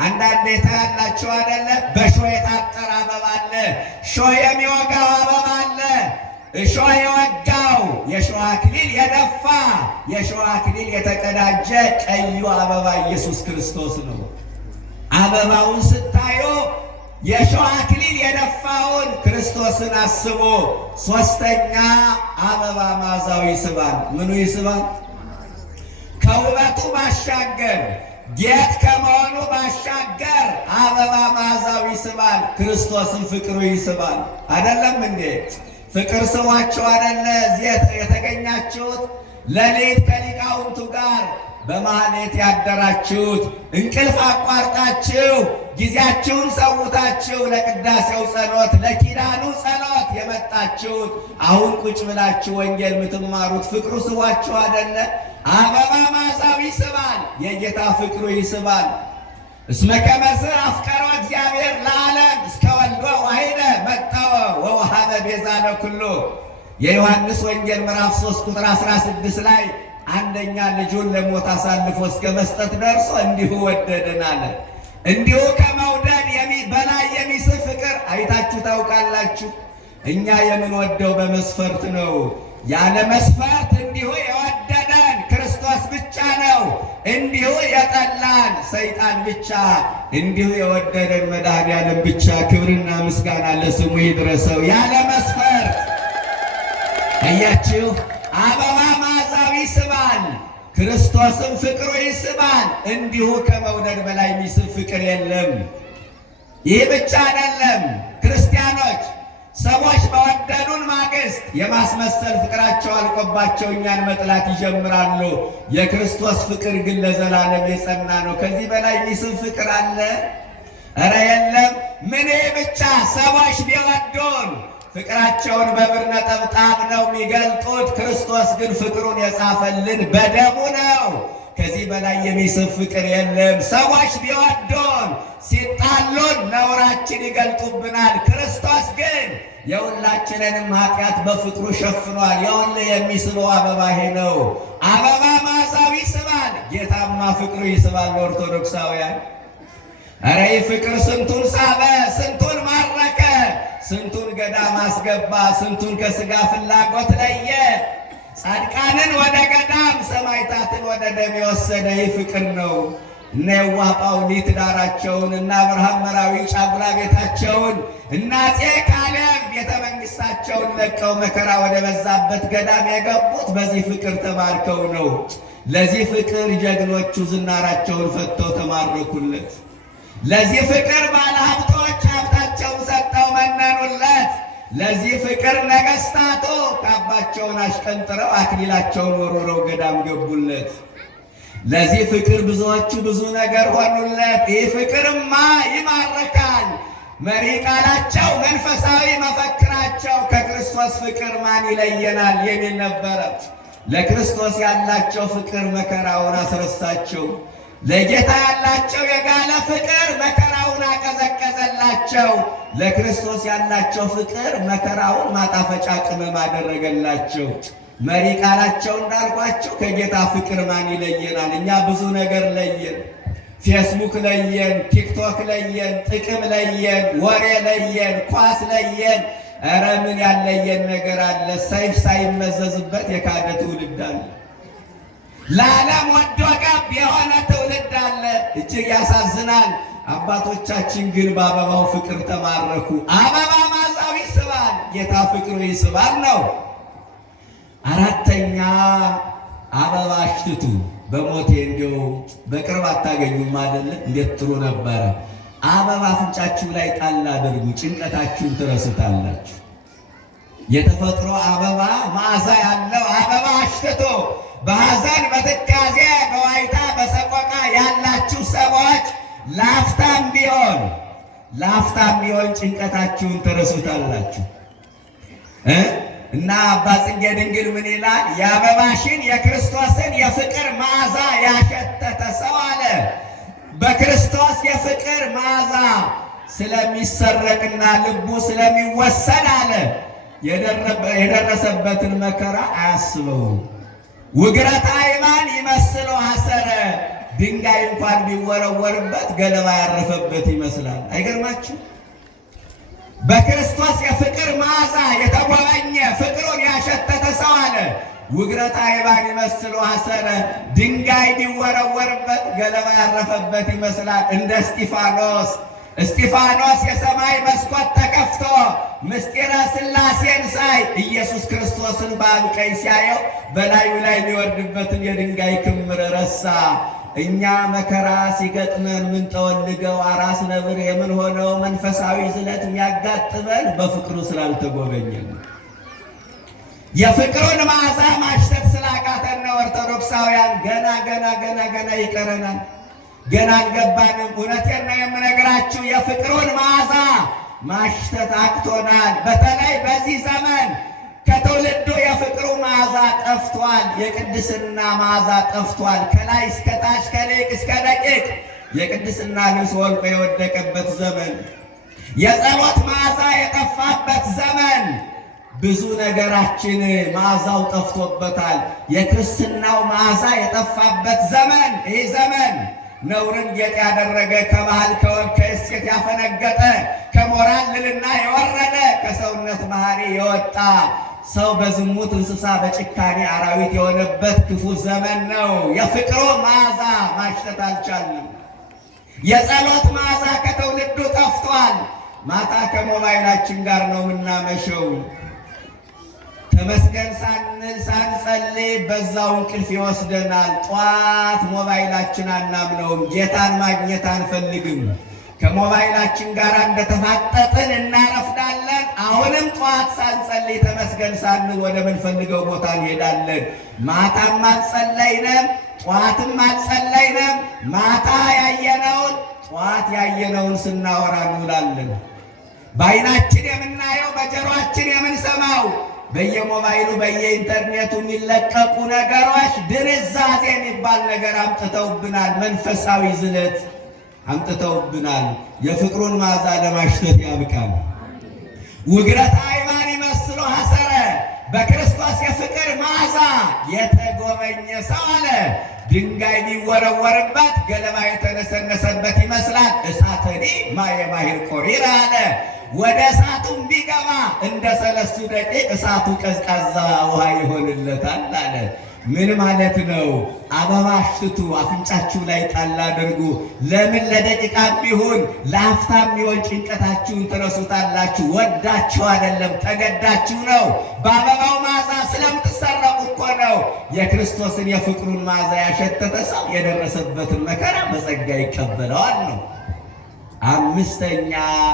አንዳንዴ ታያላችሁ አይደለ? በሾህ የታጠረ አበባ አለ፣ ሾህ የሚወጋው አበባ አለ። እሾህ የወጋው የሾህ አክሊል የደፋ የሾህ አክሊል የተቀዳጀ ቀዩ አበባ ኢየሱስ ክርስቶስ ነው። አበባውን ስታዩ የሾህ አክሊል የደፋውን ክርስቶስን አስቦ። ሶስተኛ አበባ መዓዛው ይስባል። ምኑ ይስባል? ከውበቱ ባሻገር ጌጥ ከመሆኑ ባሻገር አበባ መዓዛው ይስባል። ክርስቶስን ፍቅሩ ይስባል። አይደለም እንዴ? ፍቅር ስቧችሁ አይደለ እዚህ የተገኛችሁት? ሌሊት ከሊቃውንቱ ጋር በማህሌት ያደራችሁት፣ እንቅልፍ አቋርጣችሁ ጊዜያችሁን ሰውታችሁ ለቅዳሴው ጸሎት፣ ለኪዳኑ ጸሎት የመጣችሁት፣ አሁን ቁጭ ብላችሁ ወንጌል የምትማሩት ፍቅሩ ስቧችሁ አይደለ? አበባ መዓዛው ይስባል። የጌታ ፍቅሩ ይስባል። እስመ ከመዝ አፍቀሮ እግዚአብሔር ለዓለም እስከ ወልዶ ዋሕደ መጠወ ወወሀበ ቤዛ ለኩሉ። የዮሐንስ ወንጌል ምዕራፍ 3 ቁጥር 16 ላይ አንደኛ ልጁን ለሞት አሳልፎ እስከ መስጠት ደርሶ እንዲሁ ወደደን አለ። እንዲሁ ከመውደድ በላይ የሚስብ ፍቅር አይታችሁ ታውቃላችሁ? እኛ የምንወደው በመስፈርት ነው። ያለ መስፈርት እንዲሁ የወደደን ክርስቶስ ብቻ ነው። እንዲሁ የጠላን ሰይጣን ብቻ፣ እንዲሁ የወደደን መድኃኔዓለም ብቻ። ክብርና ምስጋና ለስሙ ይድረሰው። ያለ መስፈርት አያችሁ፣ አበባ መዓዛው ይስባል፣ ክርስቶስም ፍቅሩ ይስባል። እንዲሁ ከመውደድ በላይ የሚስብ ፍቅር የለም። ይህ ብቻ አይደለም። ክርስቲያኖች ሰዎች በወደዱን ማግስት የማስመሰል ፍቅራቸው አልቆባቸው እኛን መጥላት ይጀምራሉ። የክርስቶስ ፍቅር ግን ለዘላለም የጸና ነው። ከዚህ በላይ የሚስብ ፍቅር አለ? ኧረ የለም። ምን ብቻ ሰዎች ቢወዱን ፍቅራቸውን በብር ነጠብጣብ ነው የሚገልጡት። ክርስቶስ ግን ፍቅሩን የጻፈልን በደሙ ነው። ከዚህ በላይ የሚስብ ፍቅር የለም። ሰዎች ቢወዱን ሲጣሉን ነውራችን ይገልጡብናል። ክርስቶስ ግን የሁላችንንም ኃጢአት በፍቅሩ ሸፍኗል። የሁሉ የሚስበው አበባ ይሄ ነው። አበባ መዓዛው ይስባል፣ ጌታማ ፍቅሩ ይስባል። ኦርቶዶክሳውያን ኧረ ይህ ፍቅር ስንቱን ሳበ፣ ስንቱን ማረከ፣ ስንቱን ገዳም አስገባ፣ ስንቱን ከሥጋ ፍላጎት ለየ። ጻድቃንን ወደ ገዳም፣ ሰማዕታትን ወደ ደም የወሰደ ይህ ፍቅር ነው። እነ የዋህ ጳውሊ ትዳራቸውን፣ እነ አብርሃም መራዊ ጫጉላ ቤታቸውን፣ እነ አፄ ካሌብ ቤተ መንግሥታቸውን ለቀው መከራ ወደ በዛበት ገዳም የገቡት በዚህ ፍቅር ተማርከው ነው። ለዚህ ፍቅር ጀግኖቹ ዝናራቸውን ፈተው ተማረኩለት። ለዚህ ፍቅር ባለሀብቶች ሀብታቸውን ሰጠው መነኑለት። ለዚህ ፍቅር ነገሥታቱ ካባቸውን አሽቀንጥረው አክሊላቸውን ወርውረው ገዳም ገቡለት። ለዚህ ፍቅር ብዙዎቹ ብዙ ነገር ሆኑለት። ይህ ፍቅርማ ይማርካል። መሪ ቃላቸው፣ መንፈሳዊ መፈክራቸው ከክርስቶስ ፍቅር ማን ይለየናል የሚል ነበረ። ለክርስቶስ ያላቸው ፍቅር መከራውን አስረሳቸው። ለጌታ ያላቸው የጋለ ፍቅር መከራውን አቀዘቀዘላቸው። ለክርስቶስ ያላቸው ፍቅር መከራውን ማጣፈጫ ቅመም አደረገላቸው። መሪ ቃላቸው እንዳልኳቸው ከጌታ ፍቅር ማን ይለየናል? እኛ ብዙ ነገር ለየን። ፌስቡክ ለየን፣ ቲክቶክ ለየን፣ ጥቅም ለየን፣ ወሬ ለየን፣ ኳስ ለየን። ኧረ ምን ያለየን ነገር አለ? ሰይፍ ሳይመዘዝበት የካደ ትውልድ አለ። ለዓለም ወዶ ገብ የሆነ ትውልድ አለ። እጅግ ያሳዝናል። አባቶቻችን ግን በአበባው ፍቅር ተማረኩ። አበባ መዓዛው ይስባል፣ ጌታ ፍቅሩ ይስባል ነው። አራተኛ አበባ አሽትቱ። በሞቴ እንዲው በቅርብ አታገኙም አይደለ? እንዴት ጥሩ ነበረ። አበባ አፍንጫችሁ ላይ ጣል አድርጉ፣ ጭንቀታችሁን ትረሱታላችሁ። የተፈጥሮ አበባ መዓዛ ያለው አበባ አሽትቱ። በሐዘን በትካዜ በዋይታ በሰቆቃ ያላችሁ ሰዎች ላፍታም ቢሆን ጭንቀታችሁን ትረሱታላችሁ። እና አባ ጽጌ ድንግል ምን ይላል? የአበባሽን የክርስቶስን የፍቅር መዓዛ ያሸተተ ሰው አለ በክርስቶስ የፍቅር መዓዛ ስለሚሰረቅና ልቡ ስለሚወሰድ አለ የደረሰበትን መከራ አያስበው። ውግረተ አይባን ይመስለው ሐሰረ ድንጋይ እንኳን ቢወረወርበት ገለባ ያረፈበት ይመስላል። አይገርማችሁ? በክርስቶስ የፍቅር መዓዛ የተጎበኘ ፍቅሩን ያሸተተ ሰው አለ ውግረተ አይባን ይመስሎ ሐሰረ፣ ድንጋይ ቢወረወርበት ገለባ ያረፈበት ይመስላል። እንደ እስጢፋኖስ የሰማይ መስኮት ተከፍቶ ምስጢረ ሥላሴን ሳይ ኢየሱስ ክርስቶስን በአብ ቀኝ ሲያየው በላዩ ላይ የሚወርድበትን የድንጋይ ክምር ረሳ። እኛ መከራ ሲገጥመን ምን ጠወልገው አራስ ነብር የምንሆነው መንፈሳዊ ዝለት የሚያጋጥመን በፍቅሩ ስላልተጎበኘን፣ የፍቅሩን መዓዛ ማሽተት ስላቃተን ነው። ኦርቶዶክሳውያን ገና ይቀረናል። ገና አልገባንም። እውነቴን ነው የምነግራችሁ፣ የፍቅሩን መዓዛ ማሽተት አቅቶናል። በተለይ በዚህ ዘመን ከትውልዱ የፍቅሩ መዓዛ ጠፍቷል። የቅድስና መዓዛ ጠፍቷል። ከላይ እስከ ታች ከሊቅ እስከ ደቂቅ የቅድስና ልብስ ወልቆ የወደቀበት ዘመን፣ የጸሎት መዓዛ የጠፋበት ዘመን፣ ብዙ ነገራችን መዓዛው ጠፍቶበታል። የክርስትናው መዓዛ የጠፋበት ዘመን ይህ ዘመን ነውርን ጌጥ ያደረገ ከባህል ከወግ ከእሴት ያፈነገጠ ከሞራል ልዕልና የወረደ ከሰውነት ባህሪ የወጣ ሰው በዝሙት እንስሳ በጭካኔ አራዊት የሆነበት ክፉ ዘመን ነው። የፍቅሩ መዓዛ ማሽተት አልቻልንም። የጸሎት መዓዛ ከትውልዱ ጠፍቷል። ማታ ከሞባይላችን ጋር ነው የምናመሸው። ተመስገን ሳንል ሳንጸልይ በዛው እንቅልፍ ይወስደናል። ጧት ሞባይላችን አናምነውም። ጌታን ማግኘት አንፈልግም። ከሞባይላችን ጋር እንደተፋጠጥን እናረፍዳለን። አሁንም ጧት ሳንጸልይ ተመስገን ሳንል ወደ ምንፈልገው ቦታ እንሄዳለን። ማታም አልጸለይንም፣ ጧትም አልጸለይንም። ማታ ያየነውን ጧት ያየነውን ስናወራ እንውላለን። በዓይናችን የምናየው በጆሮአችን የምንሰማው በየሞባይሉ በየኢንተርኔቱ የሚለቀቁ ነገሮች ድንዛዜ የሚባል ነገር አምጥተውብናል። መንፈሳዊ ዝለት አምጥተውብናል። የፍቅሩን መዓዛ ለማሽተት ያብቃል። ውግረተ አይባን ይመስሎ ሐሰረ፣ በክርስቶስ የፍቅር መዓዛ የተጎበኘ ሰው አለ ድንጋይ ቢወረወርበት ገለባ የተነሰነሰበት ይመስላል። እሳተኒ ማየ ማሂር ቆሪር አለ ወደ እሳቱም ቢገባ እንደ 3 ደቂቅ እሳቱ ቀዝቃዛ ውሃ ይሆንለታል አለ። ምን ማለት ነው? አበባ አሽትቱ፣ አፍንጫችሁ ላይ ጣል አድርጉ። ለምን ለደቂቃም ቢሆን ለአፍታም ቢሆን ጭንቀታችሁን ትረሱታላችሁ። ወዳችሁ አይደለም ተገዳችሁ ነው። በአበባው መዓዛ ስለምትሰረቁ እኮ ነው። የክርስቶስን የፍቅሩን መዓዛ ያሸተተ ሰው የደረሰበትን መከራ በጸጋ ይቀበለዋል ነው። 5ኛ